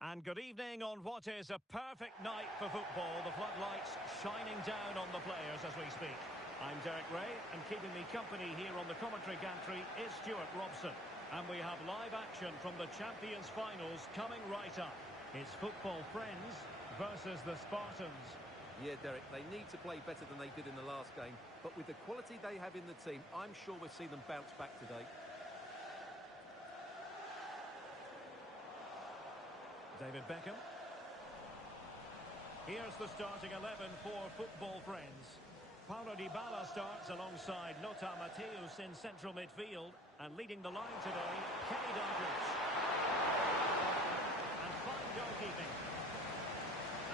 And good evening on what is a perfect night for football. The floodlights shining down on the players as we speak. I'm Derek Ray, and keeping me company here on the commentary gantry is Stuart Robson. And we have live action from the Champions Finals coming right up. It's football friends versus the Spartans. Yeah, Derek, they need to play better than they did in the last game. But with the quality they have in the team, I'm sure we'll see them bounce back today. David Beckham. Here's the starting 11 for football friends. Paulo Dybala starts alongside Lothar Matthäus in central midfield, and leading the line today, Kenny Dalglish. And fine goalkeeping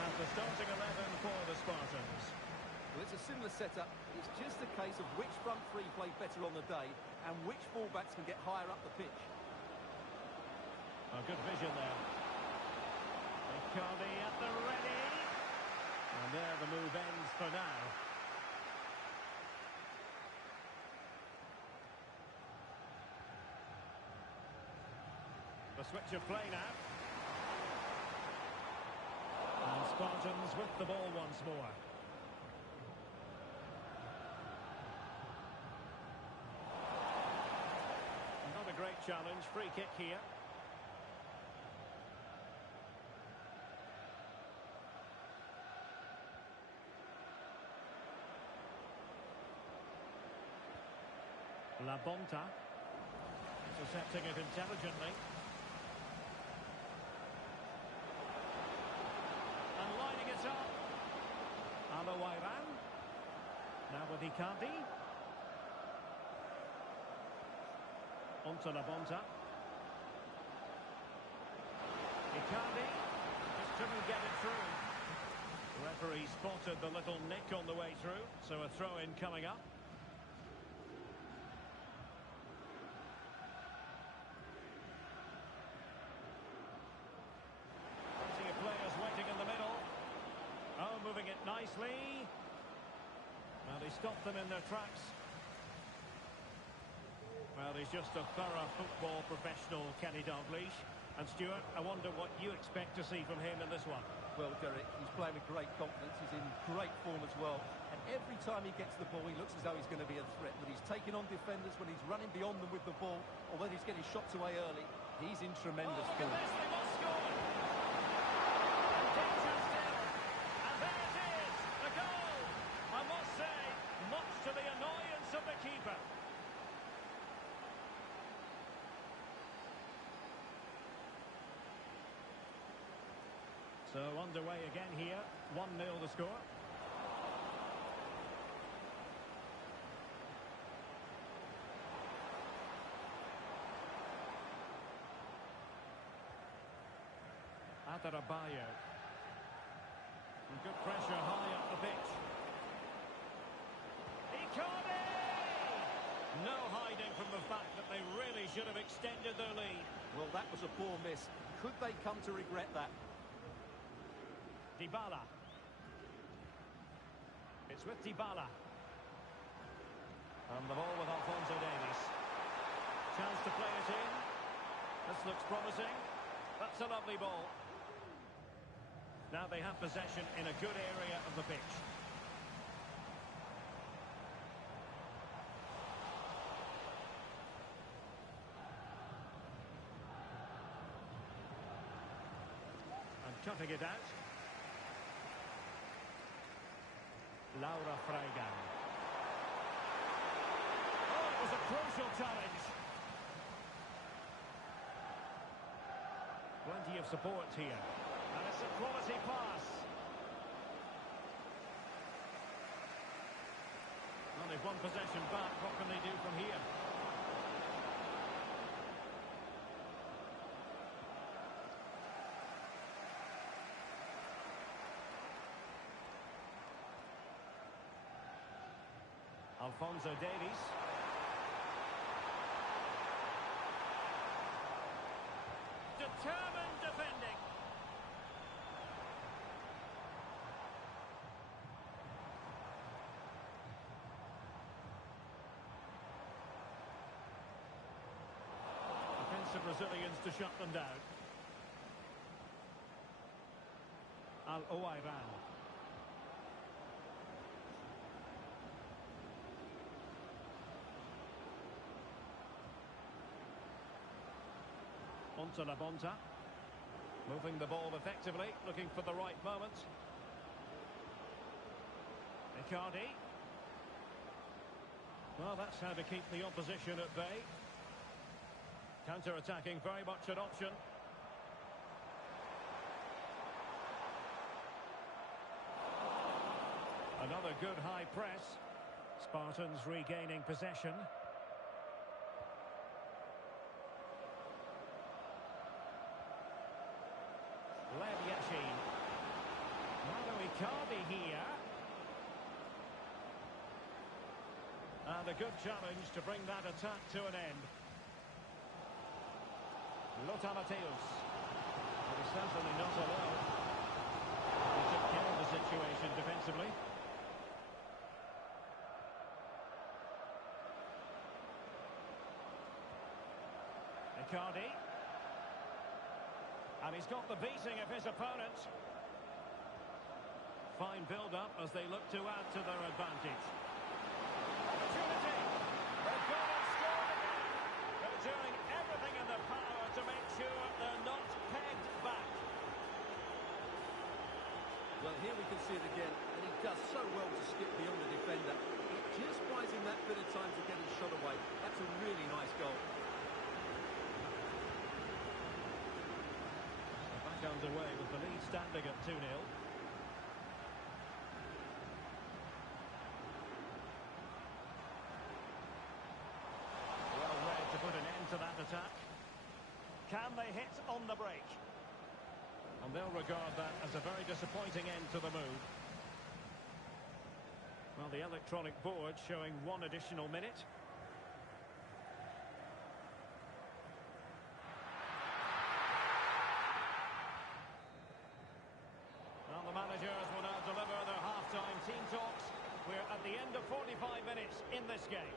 as the starting 11 for the Spartans. Well, it's a similar setup. It's just a case of which front three play better on the day and which fullbacks can get higher up the pitch. A good vision there. Icardi at the ready. And there the move ends for now. The switch of play now. And Spartans with the ball once more. Not a great challenge. Free kick here. La Bonta, intercepting it intelligently. And lining it up. Alawairan. Now with Icardi. Onto La Bonta. Icardi just couldn't get it through. The referee spotted the little nick on the way through, so a throw-in coming up. Waiting in the middle. Oh, moving it nicely. Well, he stopped them in their tracks. Well, he's just a thorough football professional, Kenny Dalglish. And Stuart, I wonder what you expect to see from him in this one. Well, Derek, he's playing with great confidence. He's in great form as well. And every time he gets the ball, he looks as though he's going to be a threat. But he's taking on defenders when he's running beyond them with the ball, or whether he's getting shots away early. He's in tremendous form. form. Look at this, they must score! Danger still. And there it is, the goal! I must say, much to the annoyance of the keeper. So underway again here, 1-0 the score. Adarabioyo. And good pressure high up the pitch. Icardi! No hiding from the fact that they really should have extended their lead. Well, that was a poor miss. Could they come to regret that? Dybala. It's with Dybala. And the ball with Alphonso Davies. Chance to play it in. This looks promising. That's a lovely ball. Now they have possession in a good area of the pitch. And cutting it out. Laura Freigang. Oh, it was a crucial challenge. Plenty of support here. And it's a quality pass. Well, they've won possession back. What can they do from here? Alphonso Davies. Determined defending. Defensive Brazilians to shut them down. Al-Owairan. Onto La Bonta. Moving the ball effectively, looking for the right moment. Icardi. Well, that's how to keep the opposition at bay. Counter-attacking, very much an option. Another good high press. Spartans regaining possession. Lev Yashin. Icardi here. And a good challenge to bring that attack to an end. Lothar Matthäus. But he's certainly not alone. He took care of the situation defensively. Icardi. And he's got the beating of his opponent. Fine build-up as they look to add to their advantage. Opportunity. They've gone and scored again. They're doing everything in their power to make sure they're not pegged back. Well, here we can see it again, and he does so well to skip beyond the defender. He just buys him that bit of time to get his shot away. That's a really nice goal. Back underway with the lead standing at 2-0. Well read to put an end to that attack. Can they hit on the break? And they'll regard that as a very disappointing end to the move. Well, the electronic board showing one additional minute. Well, the managers will now deliver their half-time team talks. We're at the end of 45 minutes in this game.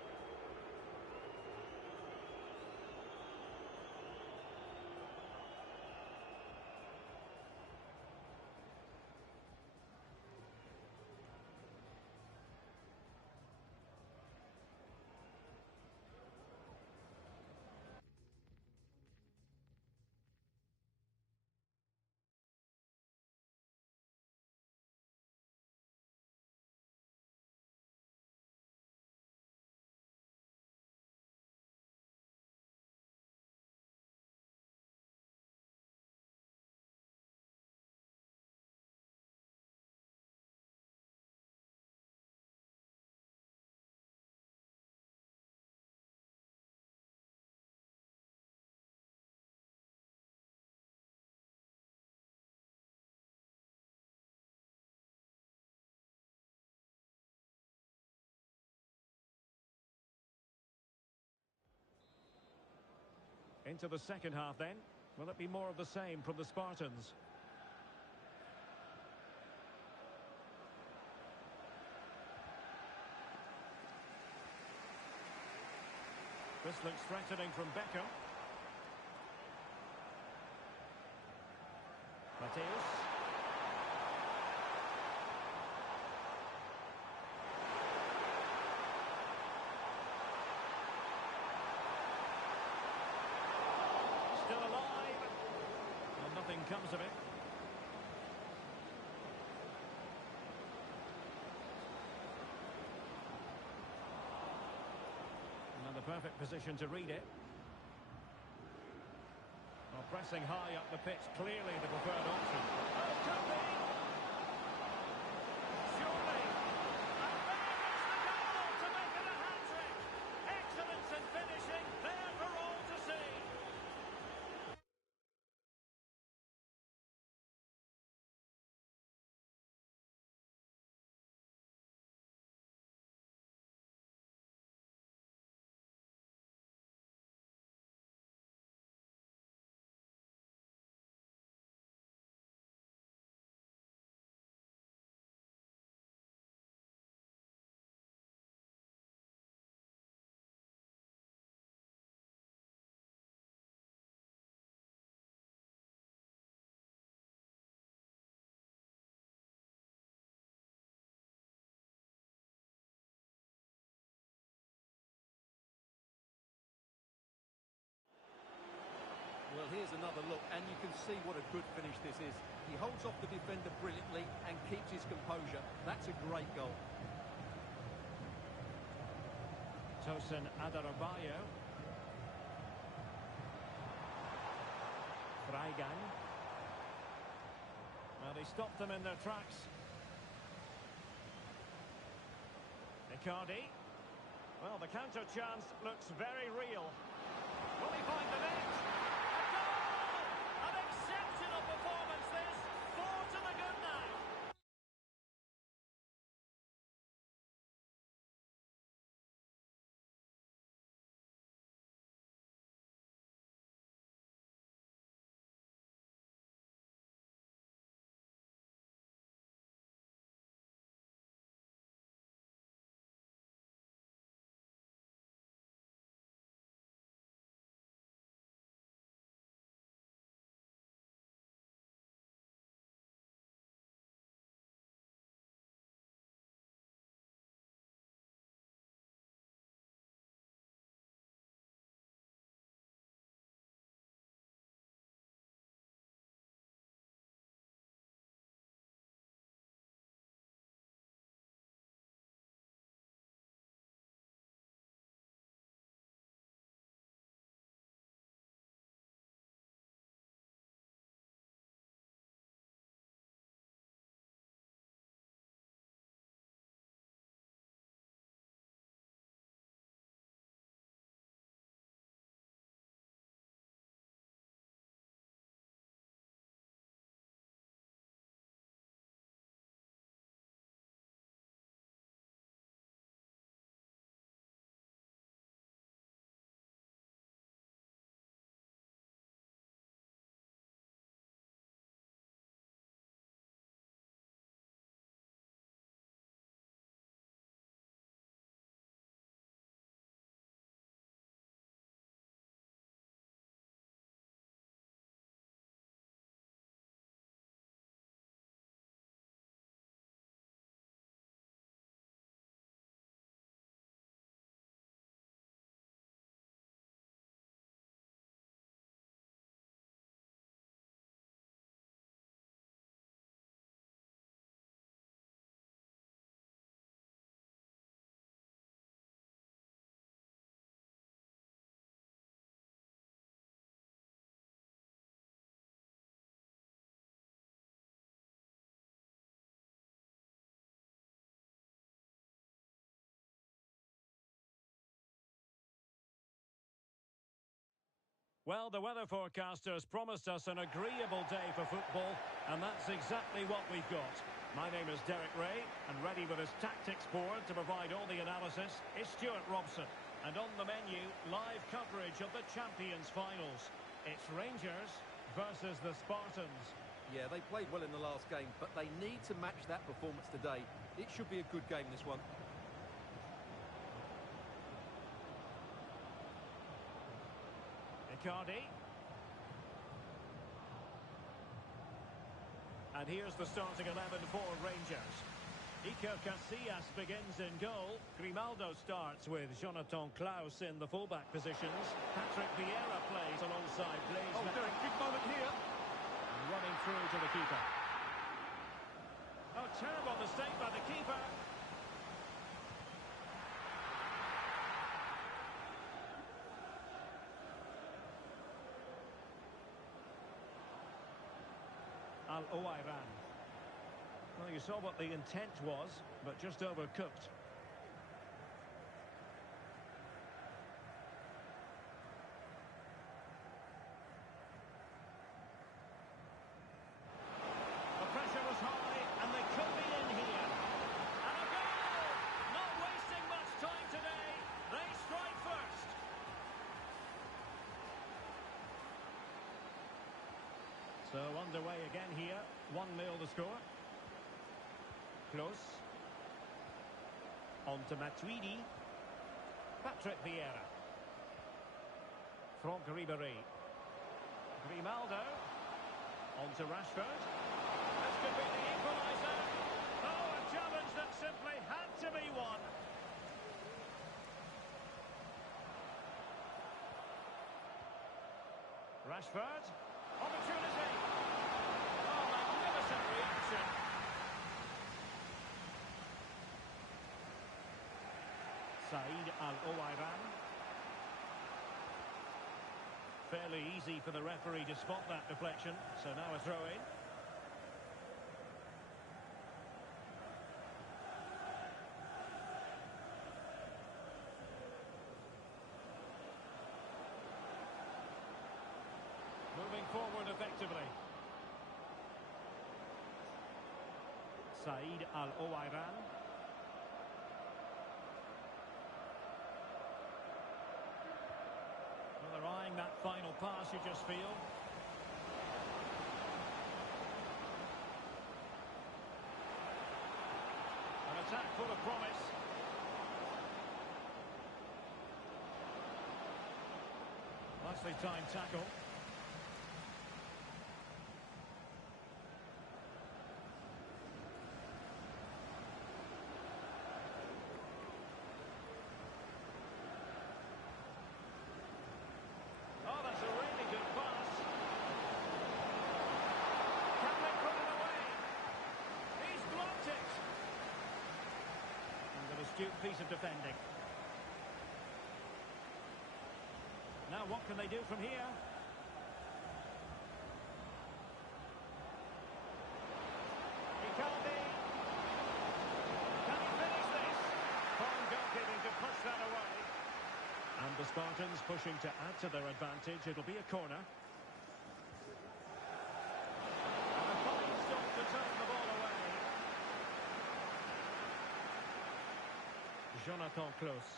Into the second half then. Will it be more of the same from the Spartans? This looks threatening from Beckham. Matthäus. Still alive. Well, nothing comes of it. Another perfect position to read it. Well, pressing high up the pitch, clearly the preferred option. Oh, could be! here's another look, and you can see what a good finish this is. He holds off the defender brilliantly and keeps his composure. That's a great goal. Tosin Adarabioyo. Freigang. Well, he stopped them in their tracks. Icardi. Well, the counter chance looks very real. Will he find the net? A goal! An exceptional performance this. 4 to the good now. Well, the weather forecasters promised us an agreeable day for football, and that's exactly what we've got. My name is Derek Ray, and ready with his tactics board to provide all the analysis is Stuart Robson. And on the menu, live coverage of the Champions Finals. It's Rangers versus the Spartans. Yeah, they played well in the last game, but they need to match that performance today. It should be a good game, this one. Icardi. And here's the starting 11 for Rangers. Iker Casillas begins in goal. Grimaldo starts with Jonathan Klaus in the fullback positions. Patrick Vieira plays alongside Blaise. Oh, Derek, big moment here. Running through to the keeper. Oh, terrible mistake by the keeper. Al-Owairan. Well, you saw what the intent was, but just overcooked. The pressure was high, and they could be in here. And a goal! Not wasting much time today. They strike first. So underway again here. 1-0 the score. Close. On to Matuidi. Patrick Vieira. Franck Ribéry. Grimaldo. On to Rashford. This could be the equaliser. Oh, a challenge that simply had to be won. Rashford. Opportunity. Oh, magnificent reaction. Said Al-Owairan. Fairly easy for the referee to spot that deflection. So now a throw-in. Moving forward effectively. Said Al-Owairan. Well, they're eyeing that final pass, you just feel. An attack full of promise. Nicely timed tackle. Oh, that's a really good pass. Can they put it away? He's blocked it. And an astute piece of defending. Now what can they do from here? Icardi. Can he finish this? Fine goalkeeping to push that away. And the Spartans pushing to add to their advantage. It'll be a corner. And a fine stop to turn the ball away. Jonathan Klaus.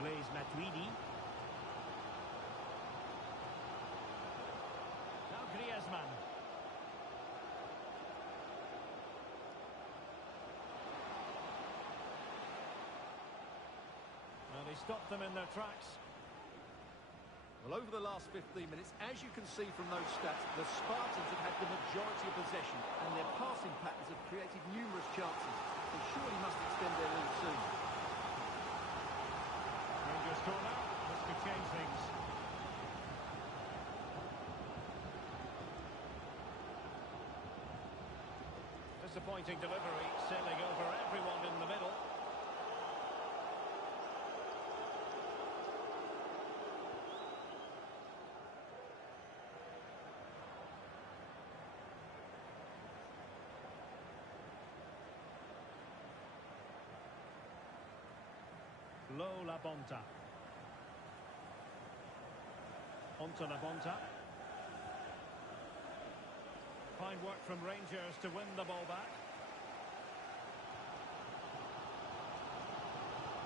Blaise Matuidi. Now Griezmann. Well, they stopped them in their tracks. Well, over the last 15 minutes, as you can see from those stats, the Spartans have had the majority of possession, and their passing patterns have created numerous chances. They surely must extend their lead soon. Rangers corner. This could change things. Disappointing delivery, sailing over everyone in the middle. Low La Bonta. Onto La Bonta. Fine work from Rangers to win the ball back.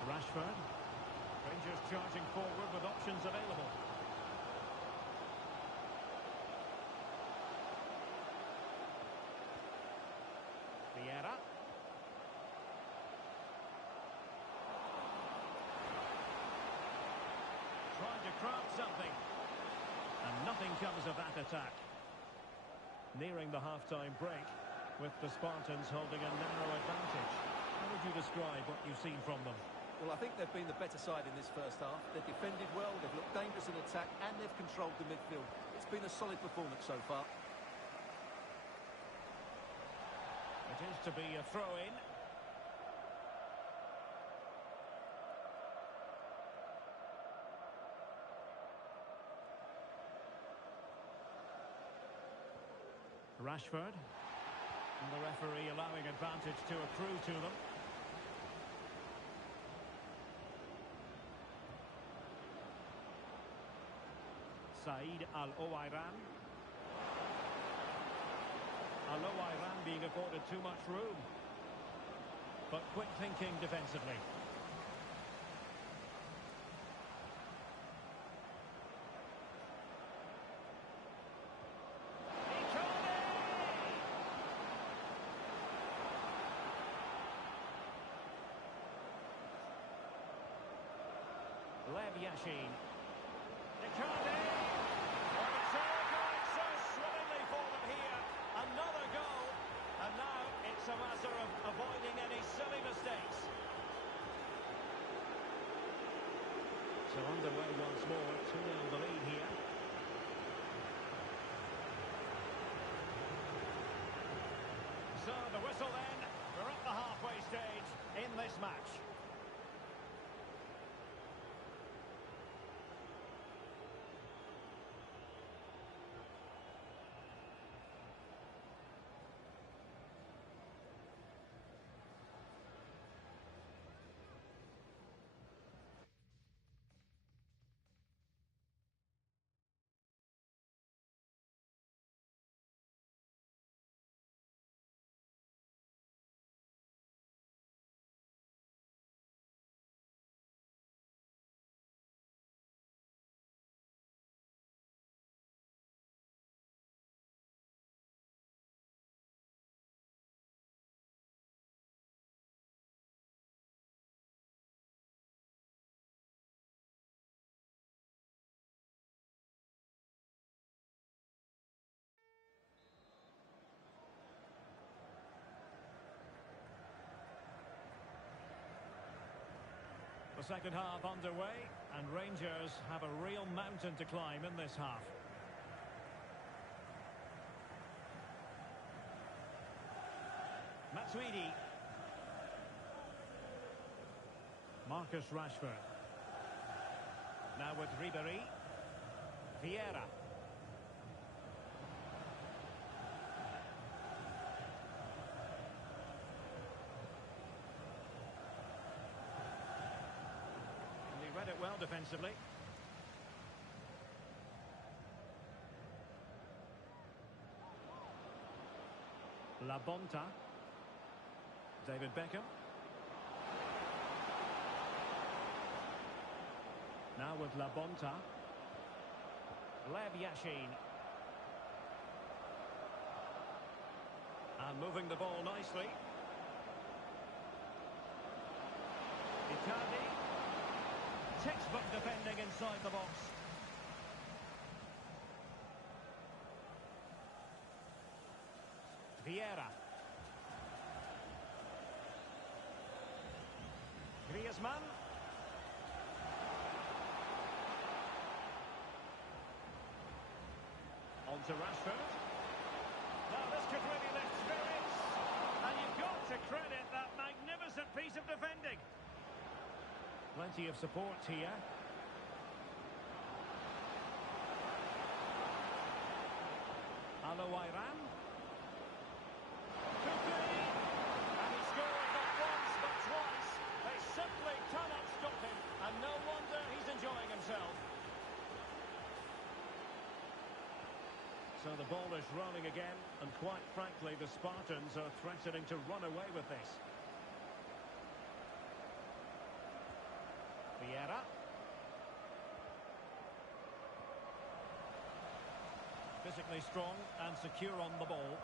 Rashford. Rangers charging forward with options available. Vieira. Trying to craft something. And nothing comes of that attack. Nearing the half-time break, with the Spartans holding a narrow advantage. How would you describe what you've seen from them? Well, I think they've been the better side in this first half. They've defended well, they've looked dangerous in attack, and they've controlled the midfield. It's been a solid performance so far. It is to be a throw-in. Rashford. And the referee allowing advantage to accrue to them. Said Al-Owairan. Al-Owairan being afforded too much room. But quick thinking defensively. Lev Yashin. Icardi. Oh, it's all going so swimmingly for them here. Another goal. And now it's a matter of avoiding any silly mistakes. So underway once more, 2-0 the lead here. So the whistle then, we're at the halfway stage in this match. The second half underway, and Rangers have a real mountain to climb in this half. Matuidi. Marcus Rashford. Now with Ribéry. Vieira. Read it well defensively. La Bonta. David Beckham. Now with La Bonta. Lev Yashin. And moving the ball nicely. Icardi. Textbook defending inside the box. Vieira. Griezmann. On to Rashford. Now this could really lift spirits. And you've got to credit that magnificent piece of defending. Plenty of support here. Alawairan. Koukoui. And he scores not once but twice. They simply cannot stop him. And no wonder he's enjoying himself. So the ball is rolling again. And quite frankly, the Spartans are threatening to run away with this. Vieira. Physically strong and secure on the ball.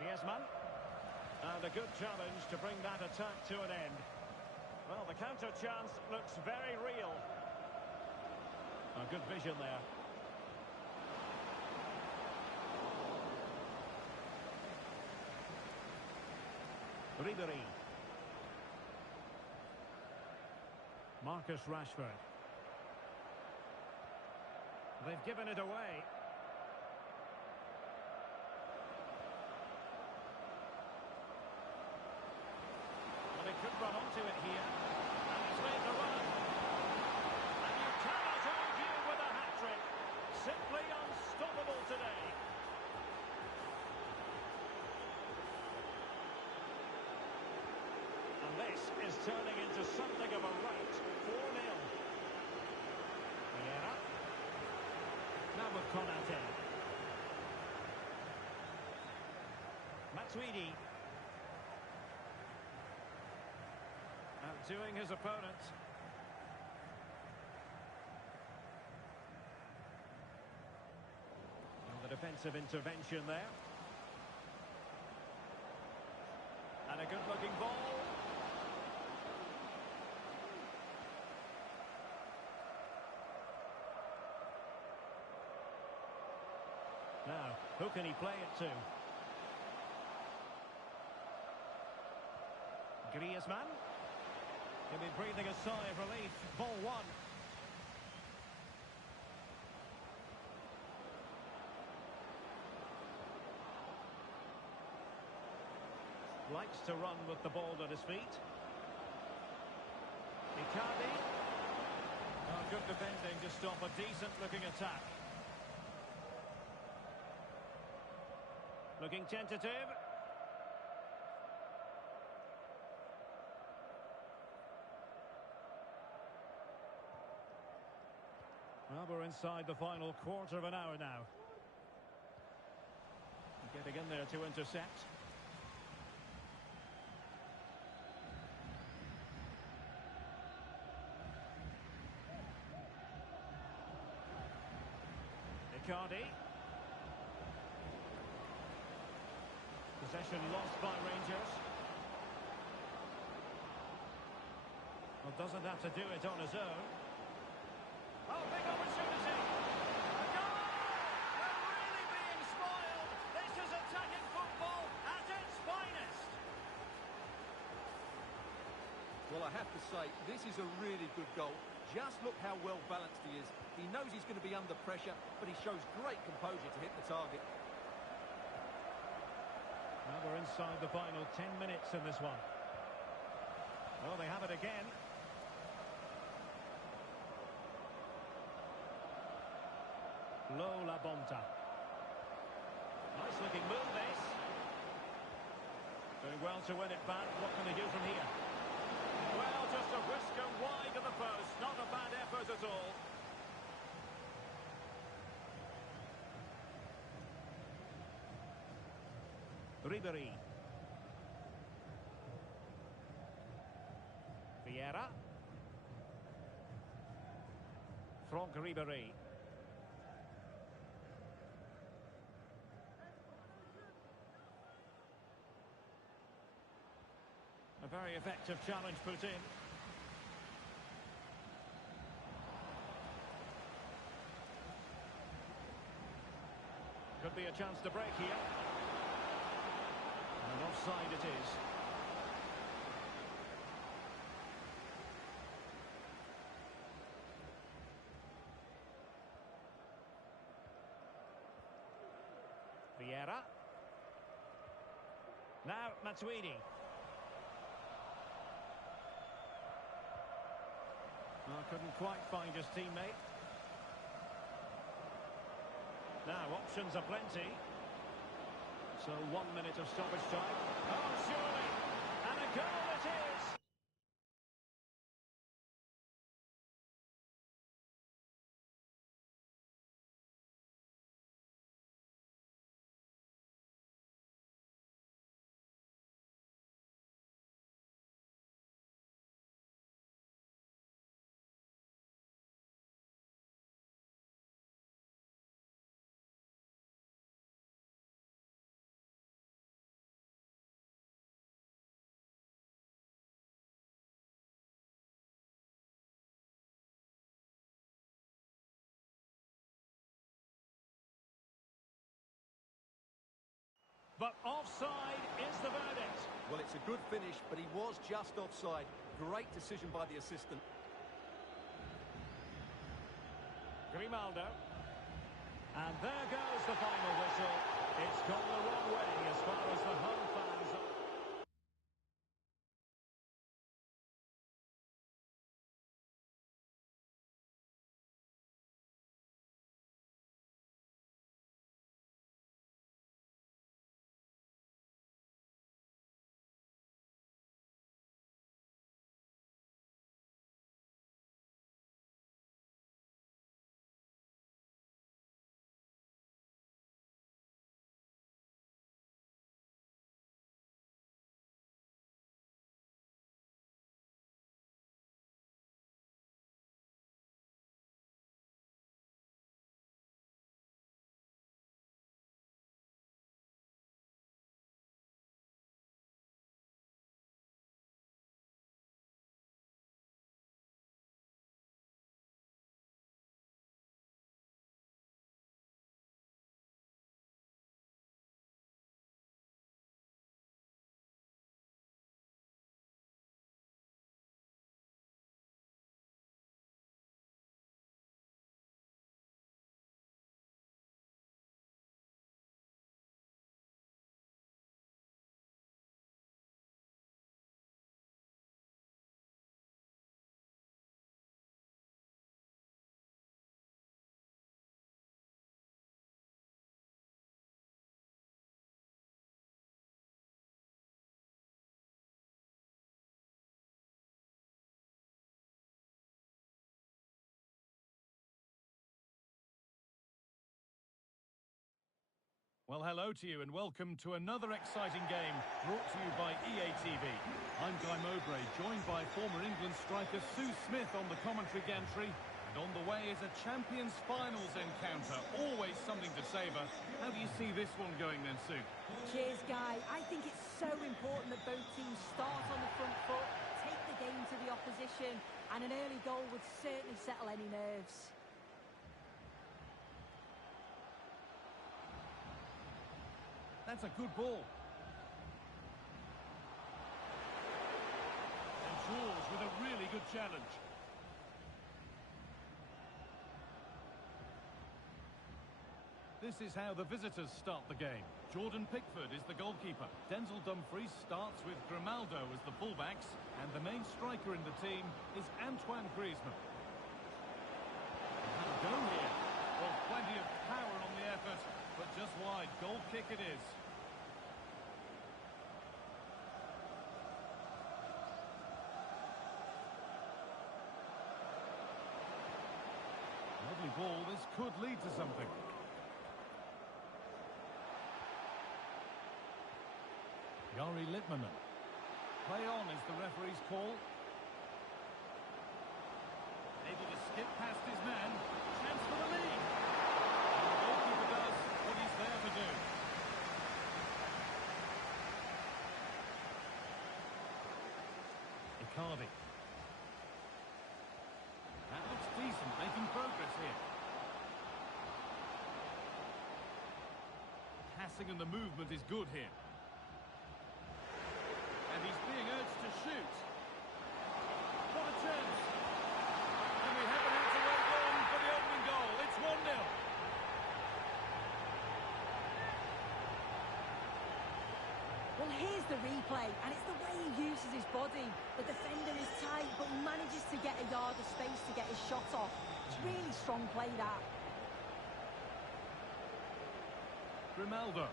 Griezmann. And a good challenge to bring that attack to an end. Well, the counter chance looks very real. A good vision there. Ribéry. Marcus Rashford. They've given it away. Well, he could run onto it here. And he's made the run. And you cannot argue with a hat-trick. Simply unstoppable today. And this is turning into something of a rout. 4-0. Vieira. Now with Konate. Matuidi. Outdoing his opponent. And the defensive intervention there. And a good-looking ball. Now, who can he play it to? Griezmann. He'll be breathing a sigh of relief. Ball one. Likes to run with the ball at his feet. Icardi. Oh, good defending to stop a decent-looking attack. Looking tentative. Well, we're inside the final quarter of an hour now. Getting in there to intercept. Icardi. Possession lost by Rangers. Well, doesn't have to do it on his own. Oh, big opportunity. A goal! They're really being spoiled. This is attacking football at its finest. Well, I have to say, this is a really good goal. Just look how well balanced he is. He knows he's going to be under pressure, but he shows great composure to hit the target. Now we're inside the final 10 minutes in this one. Well, they have it again. Low La Bonta. Nice looking move, this. Doing well to win it back. What can they do from here? Well, just a whisker wide of the post. Not a bad effort at all. Ribery. Vieira. Franck Ribery. A very effective challenge put in. Could be a chance to break here. And offside it is. Vieira. Now Matuidi. Well, couldn't quite find his teammate. Now, options are plenty. So 1 minute of stoppage time. Oh, surely! And a goal it is! But offside is the verdict. Well, it's a good finish, but he was just offside. Great decision by the assistant. Grimaldo. And there goes the final whistle. It's gone the wrong way as far as the home fans are. Well, hello to you and welcome to another exciting game brought to you by EA TV. I'm Guy Mowbray, joined by former England striker Sue Smith on the commentary gantry. And on the way is a Champions Finals encounter, always something to savour. How do you see this one going then, Sue? Cheers, Guy. I think it's so important that both teams start on the front foot, take the game to the opposition, and an early goal would certainly settle any nerves. That's a good ball. And George with a really good challenge. This is how the visitors start the game. Jordan Pickford is the goalkeeper. Denzel Dumfries starts with Grimaldo as the fullbacks. And the main striker in the team is Antoine Griezmann. Have a go here. Well, plenty of power on the effort, but just wide. Goal kick it is. Lovely ball. This could lead to something. Yari Litmanen. Play on is the referee's call. Able to skip past his man. Chance for the lead. And the goalkeeper does what he's there to do. Icardi. That looks decent, making progress here. Passing and the movement is good here. And he's being urged to shoot. What a chance. And we haven't had to wait long for the opening goal. It's 1-0. Well, here's the replay, and it's the way he uses his body. The defender is tight, but manages to get a yard of space to get his shot off. It's really strong play, that. Grimaldo.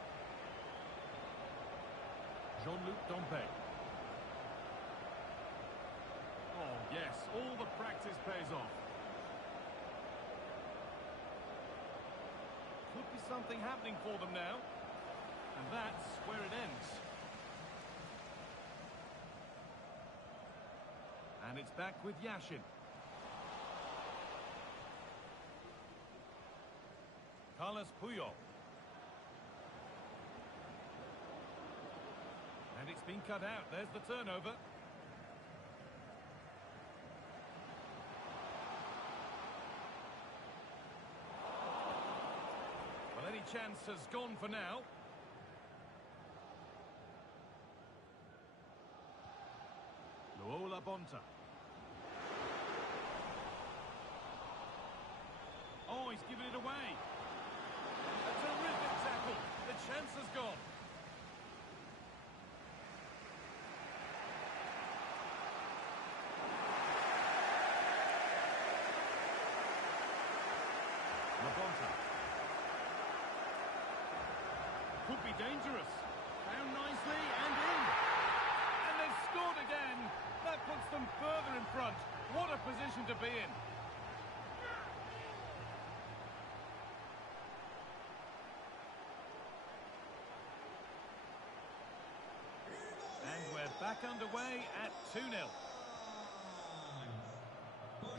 Jean-Luc Dompe. Oh, yes, all the practice pays off. Could be something happening for them now. And that's where it ends. And it's back with Yashin. Carlos Puyol. And it's been cut out. There's the turnover. Well, any chance has gone for now. Luola Bonta. Oh, he's given it away. A terrific tackle. The chance has gone. Bonta. Could be dangerous. Found nicely and in. And they've scored again. That puts them further in front. What a position to be in. And we're back underway at 2-0.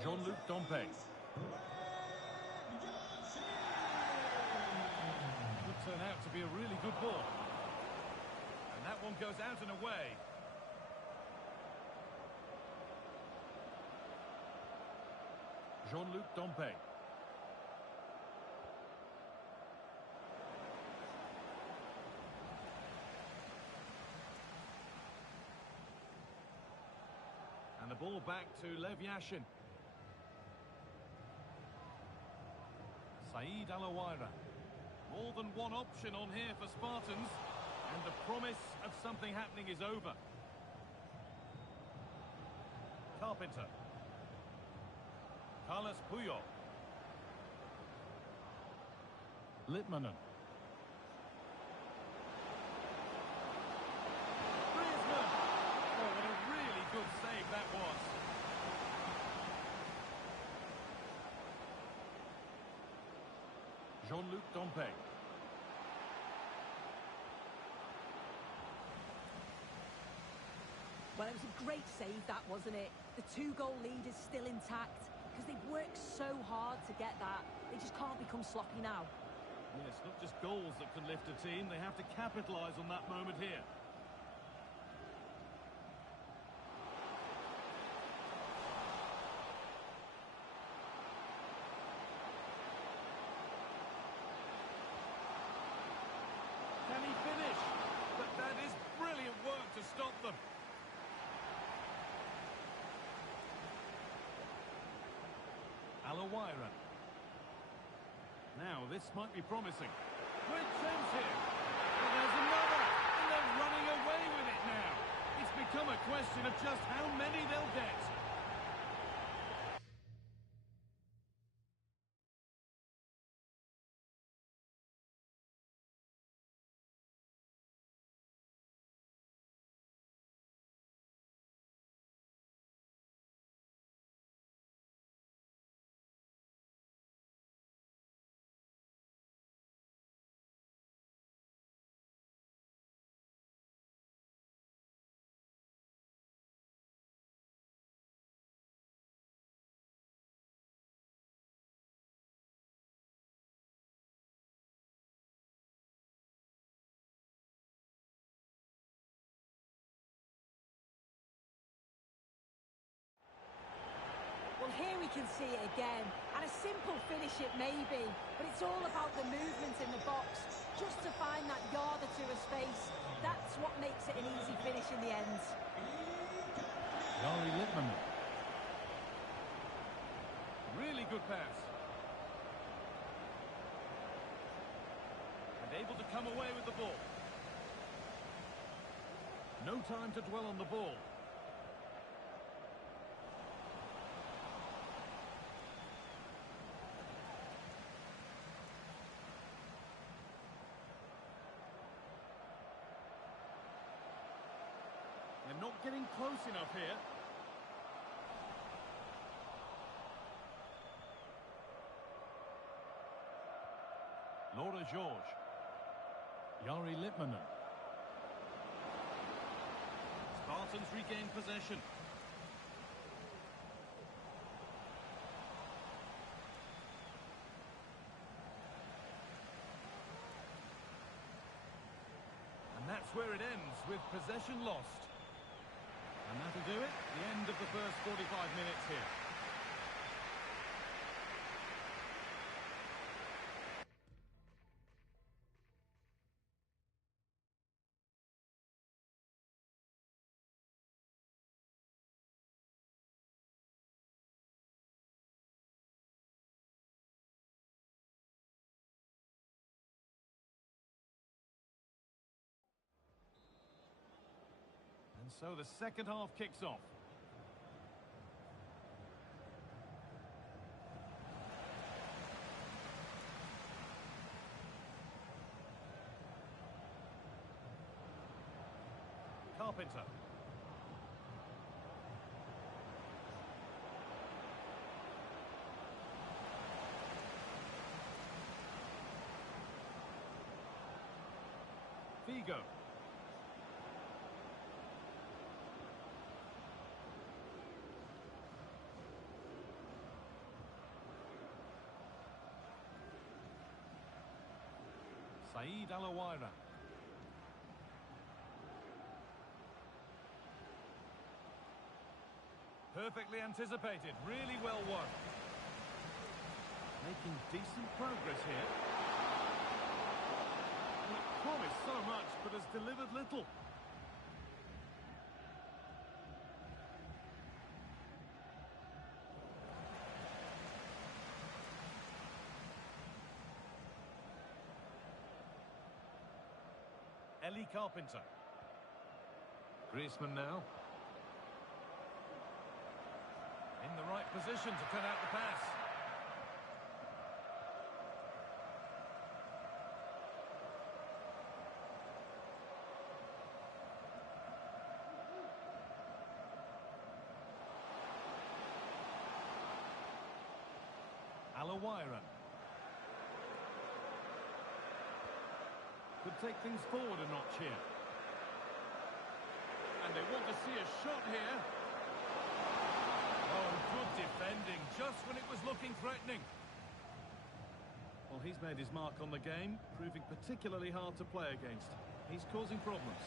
Jean-Luc Dompe. Could turn out to be a really good ball. And that one goes out and away. Jean-Luc Dompe. And the ball back to Lev Yashin. Saeed Alawaira. More than one option on here for Spartans. And the promise of something happening is over. Carpenter. Carlos Puyol. Litmanen. Griezmann. Oh, what a really good save that was. Jean-Luc Dompe. Well, it was a great save, that, wasn't it? The two-goal lead is still intact because they've worked so hard to get that. They just can't become sloppy now. Yes, not just goals that can lift a team, they have to capitalise on that moment here. Can he finish? But that is brilliant work to stop them. Alawaira. Now, this might be promising. Great chance here. And there's another. And they're running away with it now. It's become a question of just how many they'll get. Well, here we can see it again, and a simple finish it may be, but it's all about the movement in the box, just to find that yard or two of space. That's what makes it an easy finish in the end. Yari Lippmann. Really good pass. And able to come away with the ball. No time to dwell on the ball. They're not getting close enough here. Laura George. Yari Lippmann. Spartans regain possession. And that's where it ends, with possession lost. And that'll do it. The end of the first 45 minutes here. And so the second half kicks off. Carpenter. Figo. Saeed Alawaira. Perfectly anticipated, really well won. Making decent progress here. Well, it promised so much, but has delivered little. Ellie Carpenter. Griezmann now. In the right position to cut out the pass. Alawaira. Could take things forward a notch here. And they want to see a shot here. Oh, good defending, just when it was looking threatening. Well, he's made his mark on the game, proving particularly hard to play against. He's causing problems.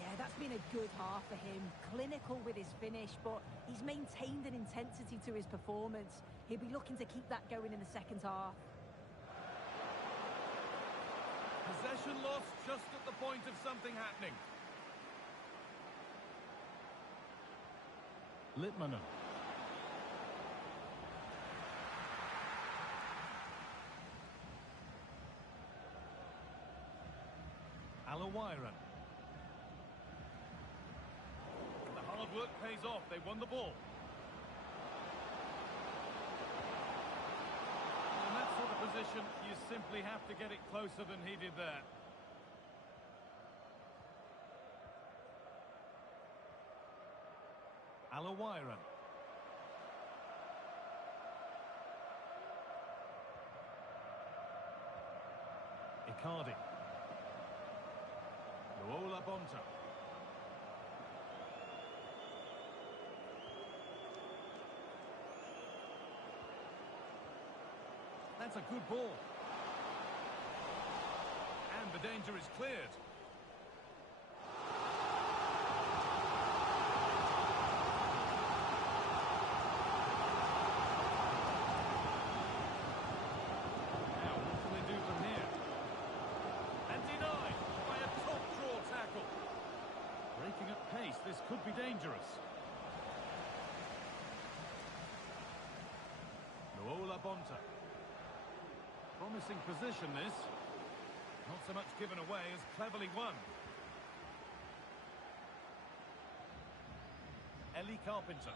Yeah, that's been a good half for him. Clinical with his finish, but he's maintained an intensity to his performance. He'll be looking to keep that going in the second half. Possession lost just at the point of something happening. Littmanen. Alawiran. The hard work pays off. They won the ball. In that sort of position, you simply have to get it closer than he did there. Alawiran. Icardi. Luola Bonta. That's a good ball. And the danger is cleared. Now, what can they do from here? And denied by a top-draw tackle. Breaking at pace, this could be dangerous. Luola Bonta. Promising position, this. Not so much given away as cleverly won. Ellie Carpenter.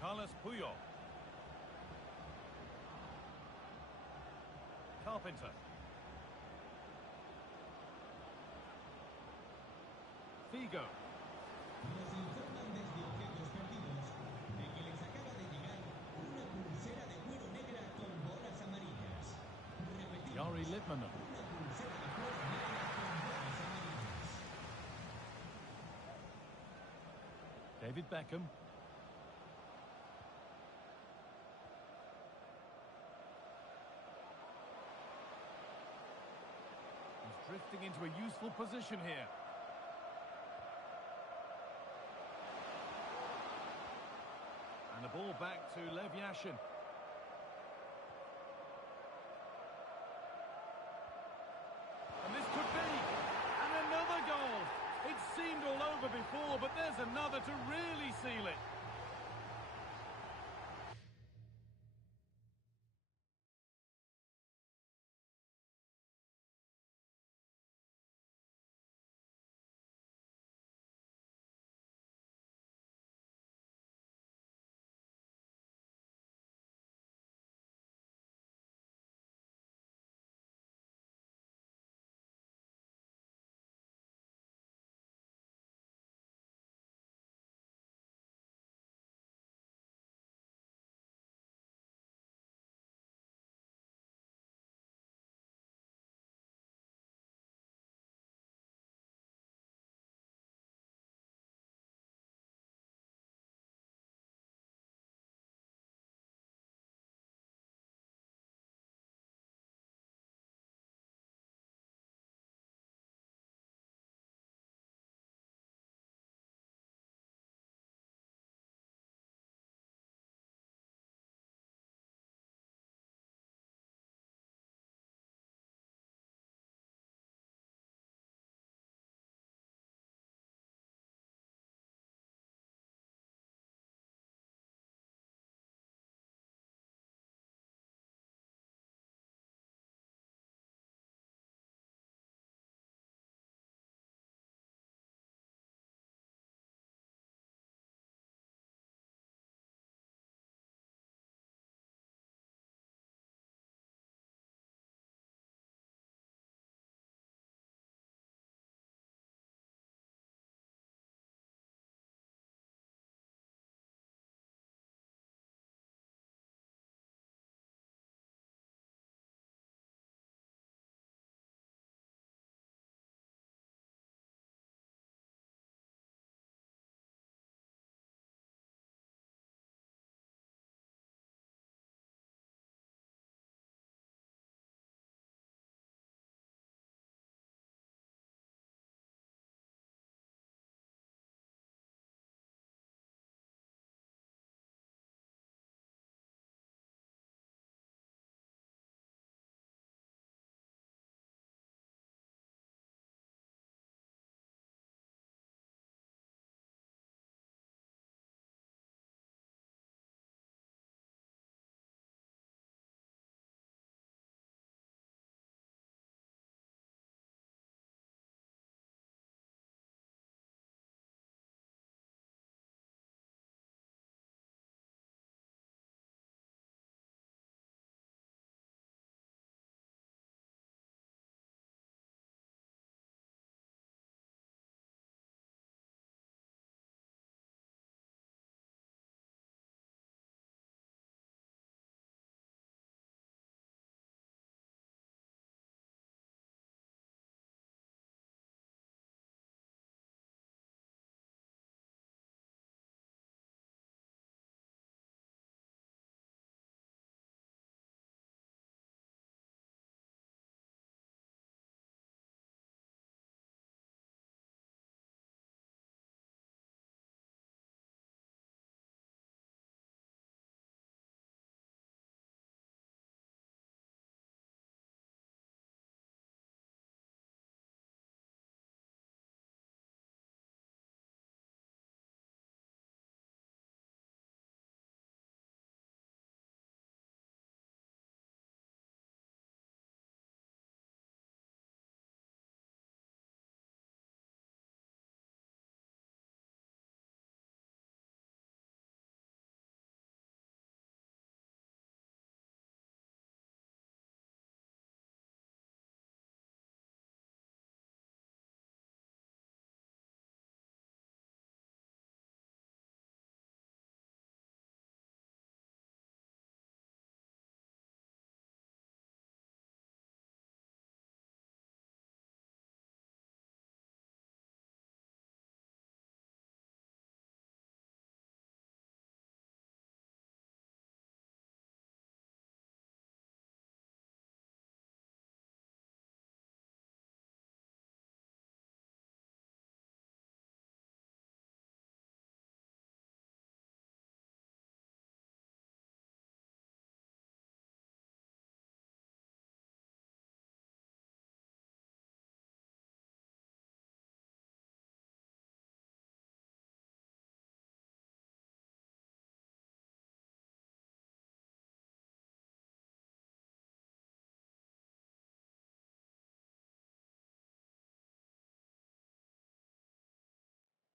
Carlos Puyol. Carpenter. Figo. Nos informan desde objetos perdidos de que les acaba de llegar una pulsera de cuero negra con bolas amarillas. Repetimos, Yari Littmanen. una pulsera de cuero negra con bolas amarillas. David Beckham. He's drifting into a useful position here. And the ball back to Lev Yashin. And this could be. And another goal. It seemed all over before, but there's another to really seal it.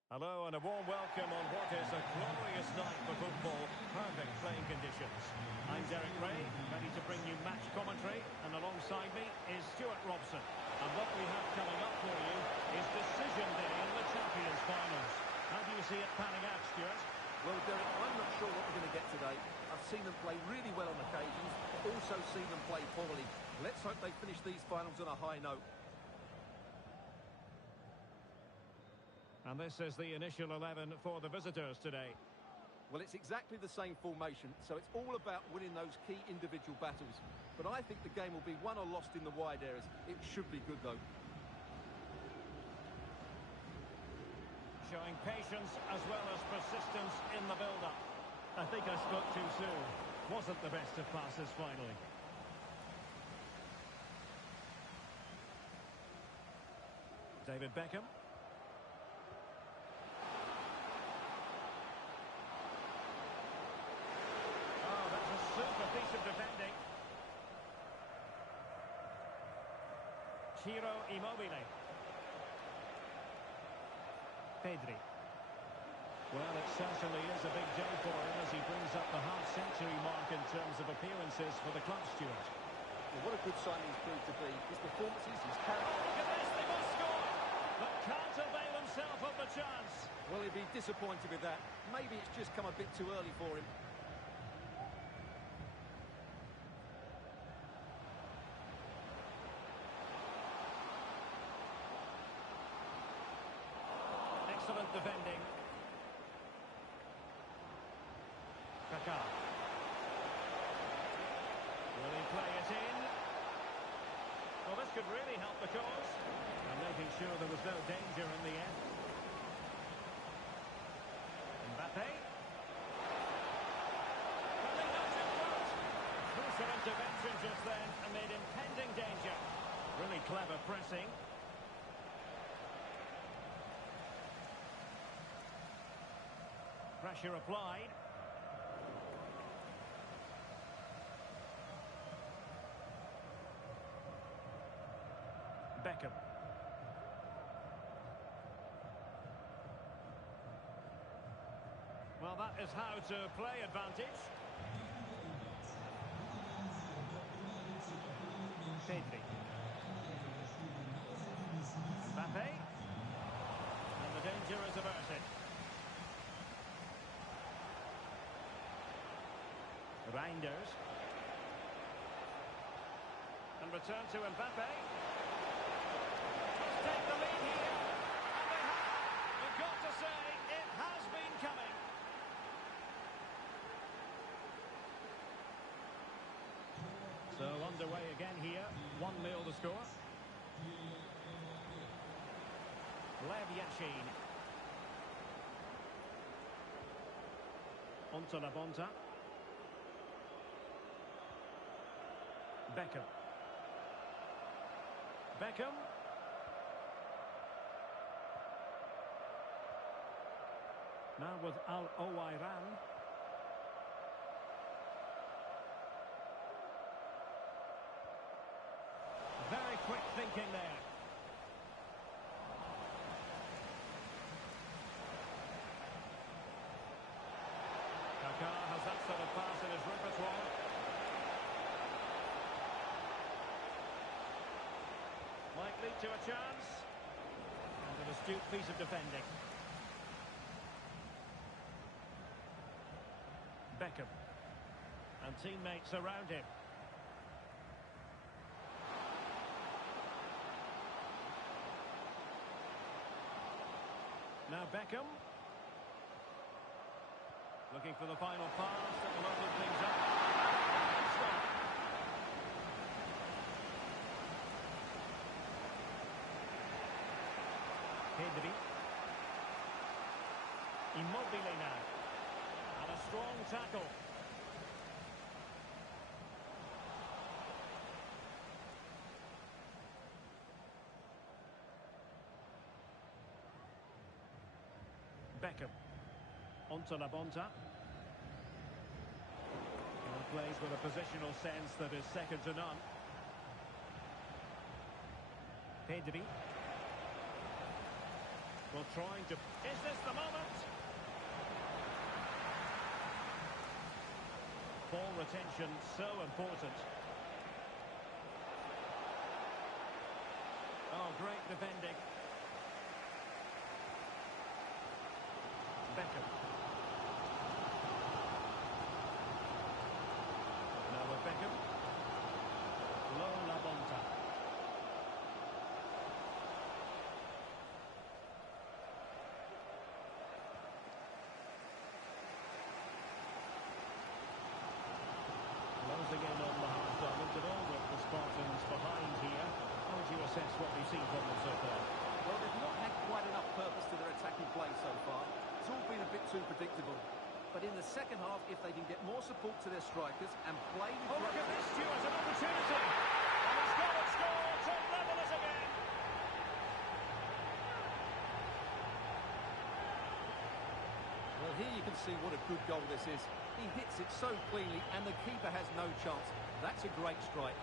Hello and a warm welcome on what is a glorious night for football. Perfect playing conditions. I'm Derek Ray, ready to bring you match commentary, and alongside me is Stuart Robson. And what we have coming up for you is decision day in the Champions Finals. How do you see it panning out, Stuart? Well, Derek, I'm not sure what we're going to get today. I've seen them play really well on occasions, but also seen them play poorly. Let's hope they finish these finals on a high note. And this is the initial 11 for the visitors today. Well, it's exactly the same formation, so it's all about winning those key individual battles. But I think the game will be won or lost in the wide areas. It should be good, though. Showing patience as well as persistence in the build-up. I think I spoke too soon. Wasn't the best of passes finally. David Beckham. Oh, that's a super piece of defending. Ciro Immobile. Pedri. Well, it certainly is a big day for him as he brings up the half-century mark in terms of appearances for the club, Stuart. Well, what a good sign he's proved to be. His performances, his character. Look at this, they must score! But can't avail himself of the chance. Well, he'd be disappointed with that. Maybe it's just come a bit too early for him. Excellent defending. Kaká. Will he play it in? Well, this could really help the cause. And making sure there was no danger in the end. Mbappe. Well, they knocked it out. Crucial intervention just then amid impending danger. Really clever pressing. Pressure applied. Beckham. Well, that is how to play advantage. Pedri. Mbappe. And the danger is averted. Reinders. And return to Mbappe. Let's take the lead here. And they have. You've got to say, it has been coming. So underway again here. 1-0 the score. Lev Yashin. Onto La Bonta. Beckham. Beckham. Now with Al-Owairan. Very quick thinking there. Kaká has that sort of pass in his repertoire. Might lead to a chance. And an astute piece of defending. Beckham. And teammates around him. Now Beckham. Looking for the final pass that will open things up. Pedri. Immobile now. And a strong tackle. Beckham. Onto La Bonta. Plays with a positional sense that is second to none. Pedri. Well, trying to... Is this the moment? Ball retention, so important. Oh, great defending. Beckham. Now with Beckham. Low La Bonta. Closing in on the half-time interval with the Spartans behind here. How would you assess what we've seen from them so far? Well, they've not had quite enough purpose to their attacking play so far. It's all been a bit too predictable. But in the second half, if they can get more support to their strikers and play with... Oh, look at this, Stuart, an opportunity! And he's got a score to level us again! Well, here you can see what a good goal this is. He hits it so cleanly and the keeper has no chance. That's a great strike.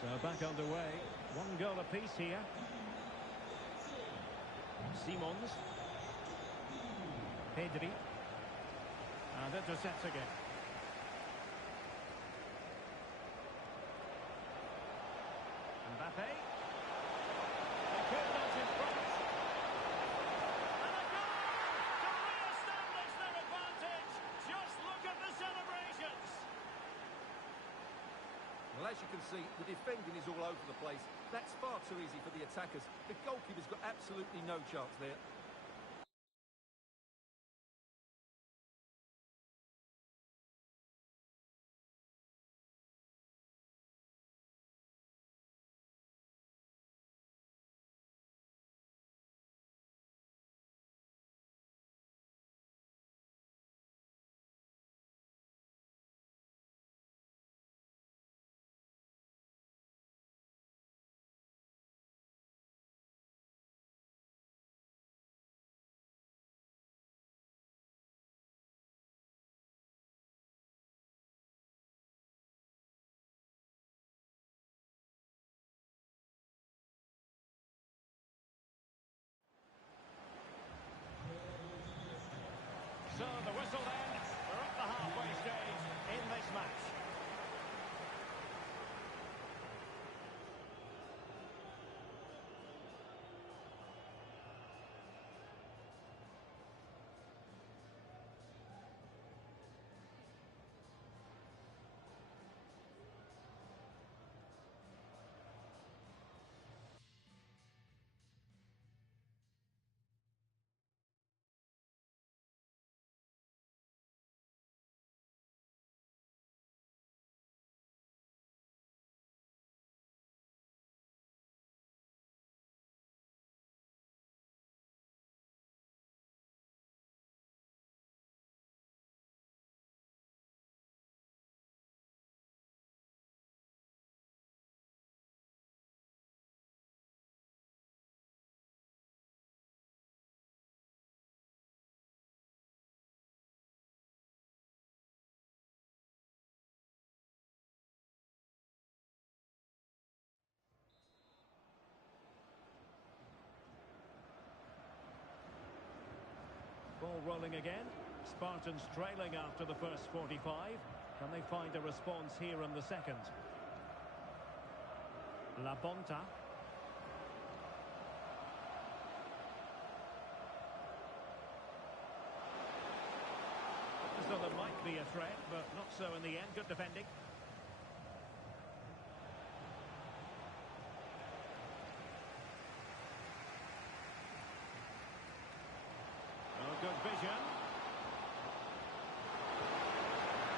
So back underway. One goal apiece here. Simons. Pedri. And intercepts again. Mbappe. They could not in front. And a goal to re-establish their advantage. Just look at the celebrations. Well, as you can see, the defending is all over the place. That's far too easy for the attackers. The goalkeeper's got absolutely no chance there. So the whistle then, we're at the halfway stage in this match. Ball rolling again. Spartans trailing after the first 45. Can they find a response here in the second? La Bonta. So there might be a threat, but not so in the end. Good defending. Oh, good vision.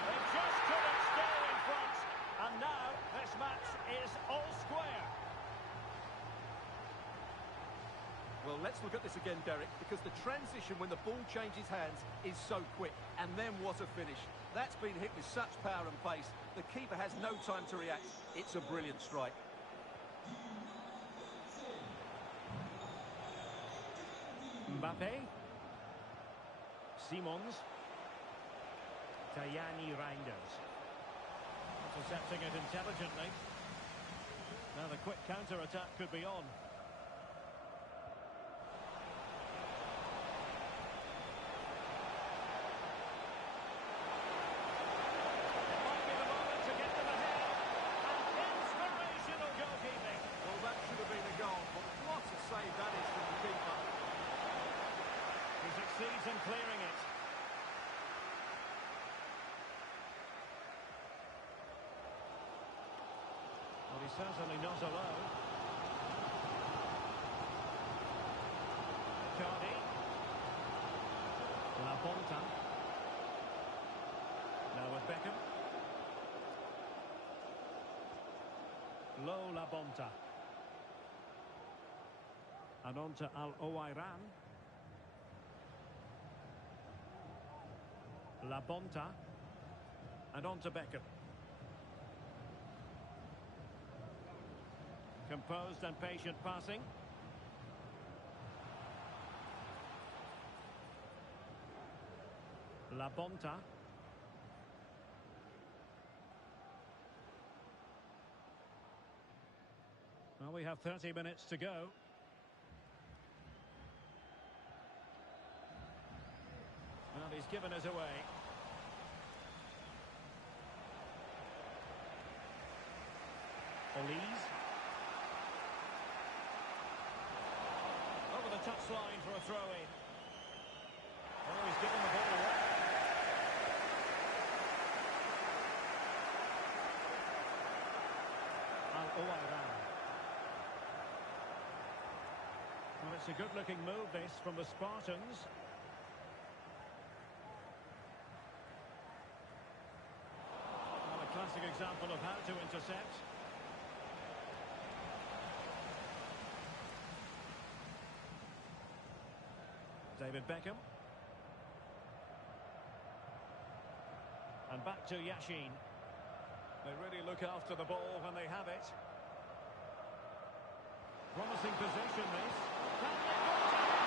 They just couldn't stay in front. And now this match is all square. Well, let's look at this again, Derek, because the transition when the ball changes hands is so quick. And then what a finish. That's been hit with such power and pace. The keeper has no time to react. It's a brilliant strike. Mbappe. Simons. Tajani Reinders. Intercepting it intelligently. Now the quick counter-attack could be on. certainly not alone. Cardi. La Ponta. Now with Beckham. Low La Bonta. And on to Al-Owairan. La Bonta. And on to Beckham. Composed and patient passing. La Bonta. Well, we have 30 minutes to go. Well, he's given us away. Olise. Over the touchline for a throw-in. Oh, he's given the ball away. Al-Owairan. Well, it's a good-looking move, this, from the Spartans. Well, a classic example of how to intercept. David Beckham. And back to Yashin. They really look after the ball when they have it. Promising position, this. Can they put it?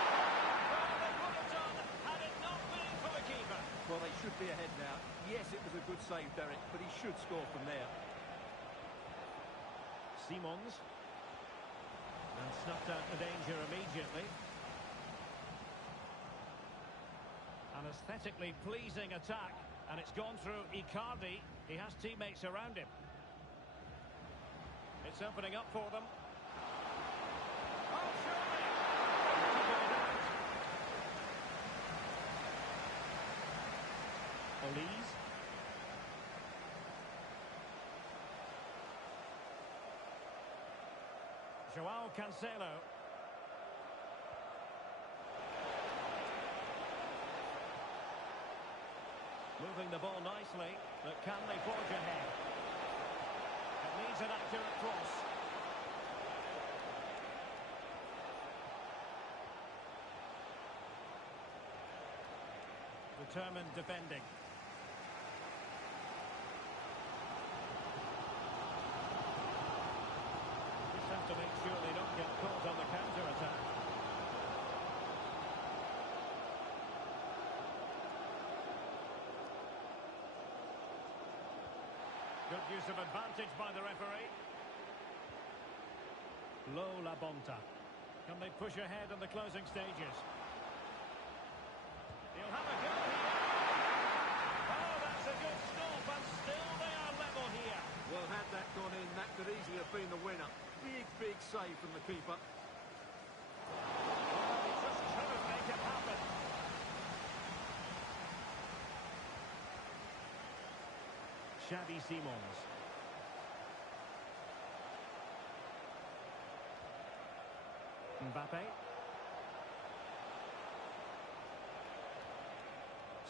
Well, they would have done had it not been for the keeper. Well, they should be ahead now. Yes, it was a good save, Derek, but he should score from there. Simons. And snuffed out the danger immediately. An aesthetically pleasing attack, and it's gone through Icardi. He has teammates around him. It's opening up for them. Oh, surely! Olise. Joao Cancelo. Moving the ball nicely, but can they forge ahead? It needs an accurate cross. Determined defending. Just have to make sure they don't get caught on the counter-attack. Good use of advantage by the referee. Low La Bonta. Can they push ahead in the closing stages? He'll have a go here. Oh, that's a good stop, and still they are level here. Well, had that gone in, that could easily have been the winner. Big, big save from the keeper. Oh, he just couldn't make it happen. Xavi Simons. Mbappe.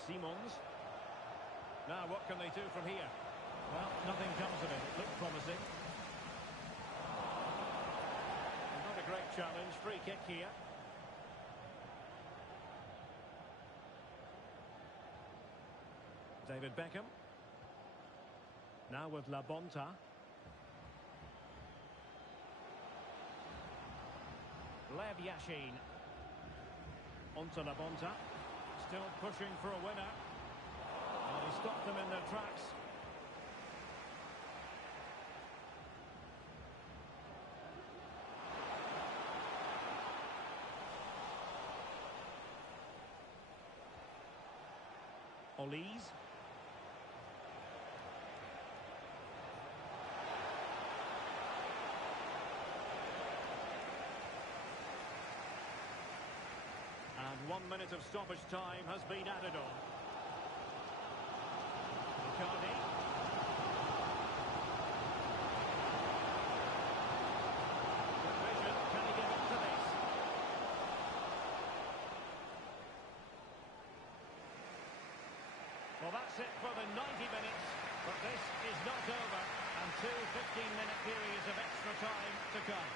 Simons. Now, what can they do from here? Well, nothing comes of it. It looked promising. Not a great challenge. Free kick here. David Beckham. Now with La Bonta. Lev Yashin. Onto La Bonta. Still pushing for a winner. And he stopped them in their tracks. Olise. And 1 minute of stoppage time has been added on. Icardi. Well, that's it for the 90 minutes, but this is not over, and two 15-minute periods of extra time to come.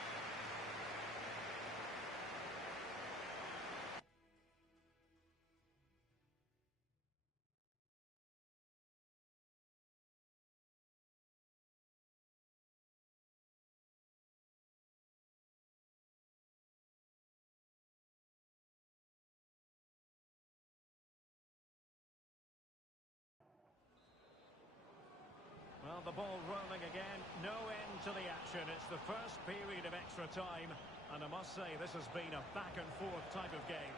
Well, the ball rolling again, no end to the action. It's the first period of extra time, and I must say this has been a back-and-forth type of game.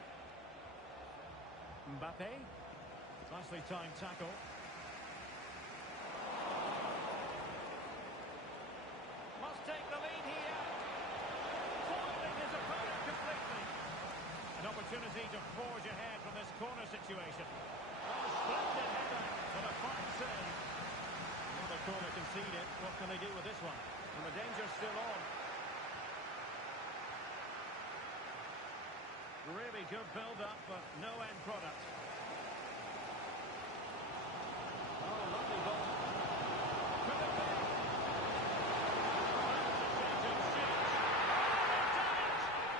Mbappe, nicely timed tackle. Must take the lead here. Foiling his opponent completely. An opportunity to forge ahead from this corner situation. Oh, splendid header, but a fine save. Another corner conceded. What can they do with this one? And the danger's still on. Really good build-up, but no end product. Oh, lovely ball. Could it be?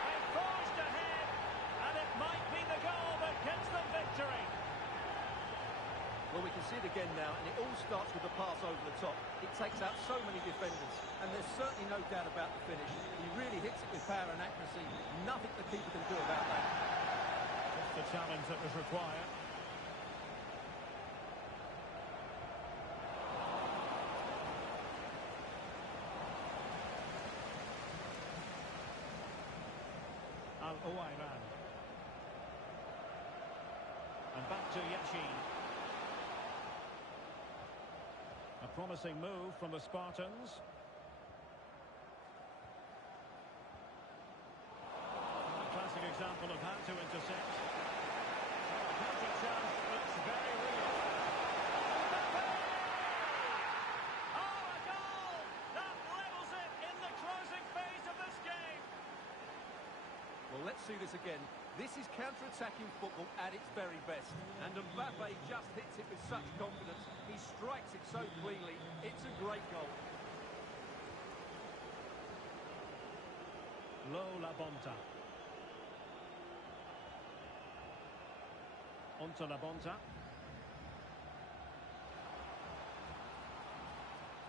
They forged ahead, and it might be the goal that gets them victory. Well, we can see it again now, and it all starts with the pass over the top. It takes out so many defenders, and there's certainly no doubt about the finish. He really hits it with power and accuracy. Nothing the keeper can do about that. Just the challenge that was required. Al-Ouairan. And back to Yashin. A promising move from the Spartans. A classic example of how to intercept. The counter chance looks very real. Oh, a goal! That levels it in the closing phase of this game. Well, let's see this again. This is counter-attacking football at its very best. And Mbappe just hits it with such confidence. He strikes it so cleanly. It's a great goal. Low La Bonta. Onto La Bonta.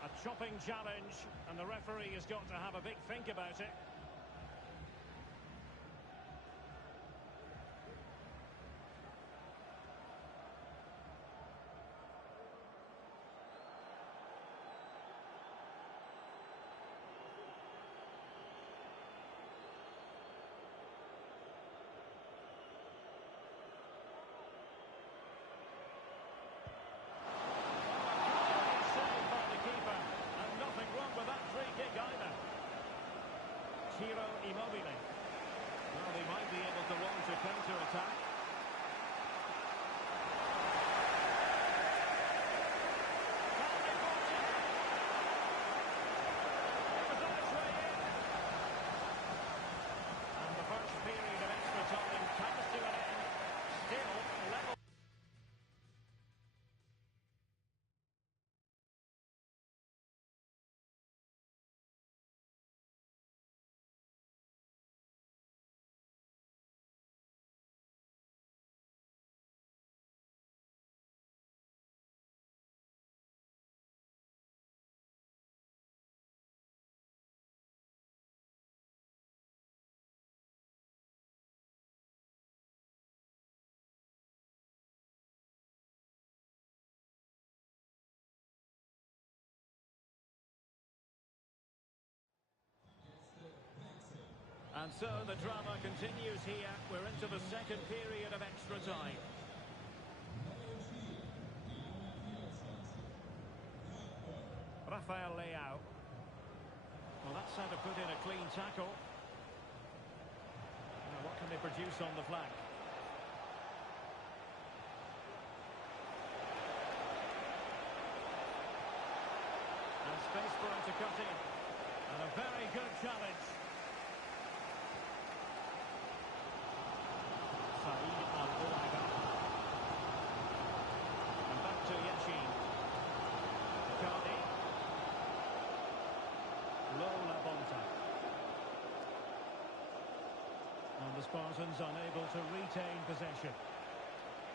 A chopping challenge, and the referee has got to have a big think about it. Immobile. Well, they might be able to launch a counter-attack. And the first period of extra time comes to an end. Still level. And so the drama continues here. We're into the second period of extra time. Rafael Leao. Well, that's how to put in a clean tackle. Now, what can they produce on the flank? And space for him to cut in. And a very good challenge. Spartans unable to retain possession.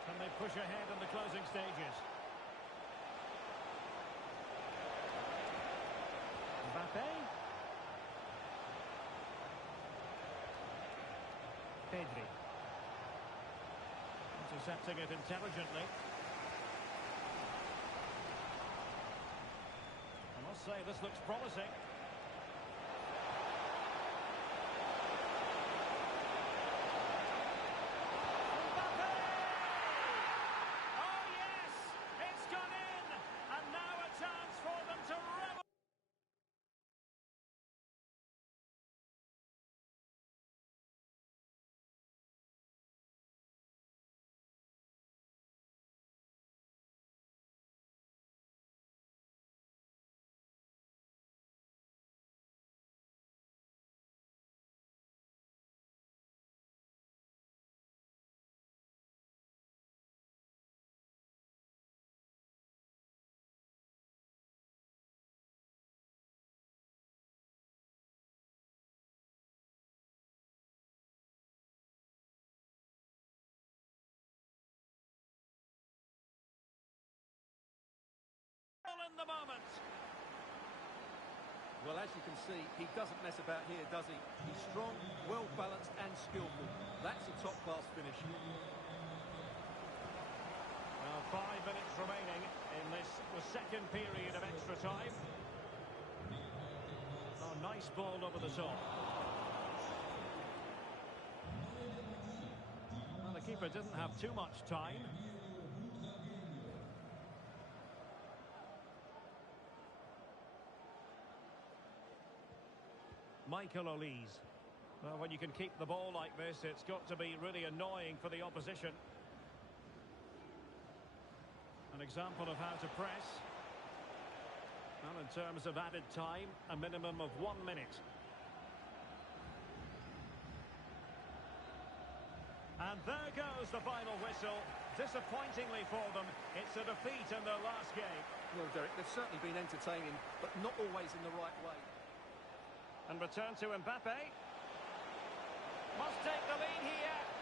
Can they push ahead in the closing stages? Mbappe. Pedri. Intercepting it intelligently. I must say, this looks promising. Mbappe! Oh yes! It's gone in! And now a chance for them to revel. In the moment. Well, as you can see, he doesn't mess about here, does he? He's strong, well-balanced and skillful. That's a top-class finish. Well, 5 minutes remaining in this, the second period of extra time. Oh, nice ball over the top. Well, the keeper didn't have too much time. Michael Olise. Well, when you can keep the ball like this, it's got to be really annoying for the opposition. An example of how to press. Well, in terms of added time, a minimum of 1 minute. And there goes the final whistle. Disappointingly for them, it's a defeat in their last game. Well, Derek, they've certainly been entertaining, but not always in the right way. And return to Mbappe. Must take the lead here.